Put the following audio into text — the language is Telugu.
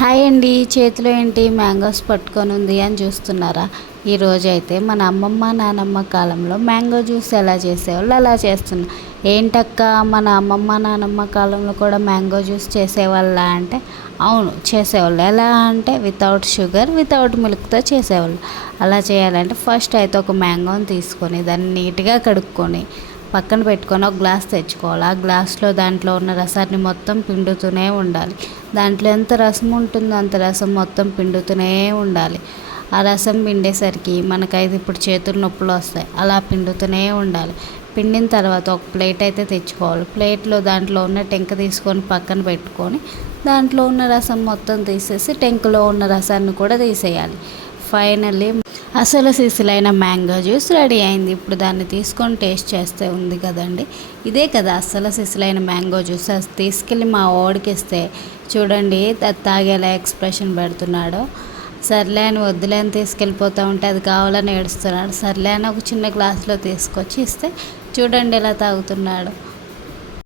హాయ్ అండి. చేతిలో ఏంటి మ్యాంగోస్ పట్టుకొని ఉంది అని చూస్తున్నారా? ఈరోజైతే మన అమ్మమ్మ నానమ్మ కాలంలో మ్యాంగో జ్యూస్ ఎలా చేసేవాళ్ళు అలా చేస్తున్నా. ఏంటక్క, మన అమ్మమ్మ నానమ్మ కాలంలో కూడా మ్యాంగో జ్యూస్ చేసేవాళ్ళ అంటే అవును, చేసేవాళ్ళు. ఎలా అంటే వితౌట్ షుగర్, వితౌట్ మిల్క్తో చేసేవాళ్ళు. అలా చేయాలంటే ఫస్ట్ అయితే ఒక మ్యాంగోని తీసుకొని దాన్ని నీట్గా కడుక్కొని పక్కన పెట్టుకొని ఒక గ్లాస్ తెచ్చుకోవాలి. ఆ గ్లాస్లో దాంట్లో ఉన్న రసాన్ని మొత్తం పిండుతూనే ఉండాలి. దాంట్లో ఎంత రసం ఉంటుందో అంత రసం మొత్తం పిండుతూనే ఉండాలి. ఆ రసం పిండేసరికి మనకైతే ఇప్పుడు చేతులు నొప్పులు వస్తాయి. అలా పిండుతూనే ఉండాలి. పిండిన తర్వాత ఒక ప్లేట్ అయితే తెచ్చుకోవాలి. ప్లేట్లో దాంట్లో ఉన్న టెంక తీసుకొని పక్కన పెట్టుకొని దాంట్లో ఉన్న రసం మొత్తం తీసేసి టెంకలో ఉన్న రసాన్ని కూడా తీసేయాలి. ఫైనల్లీ అసలు సిసిలైన మ్యాంగో జ్యూస్ రెడీ అయింది. ఇప్పుడు దాన్ని తీసుకొని టేస్ట్ చేస్తే ఉంది కదండి, ఇదే కదా అసలు సిసిలైన మ్యాంగో జ్యూస్. అది తీసుకెళ్ళి మా వాడికి ఇస్తే చూడండి అది తాగేలా ఎక్స్ప్రెషన్ పెడుతున్నాడో. సర్లే అని వద్దులే అని తీసుకెళ్ళిపోతూ ఉంటే అది కావాలని ఏడుస్తున్నాడు. సర్లే అని ఒక చిన్న గ్లాస్లో తీసుకొచ్చి ఇస్తే చూడండి ఎలా తాగుతున్నాడు.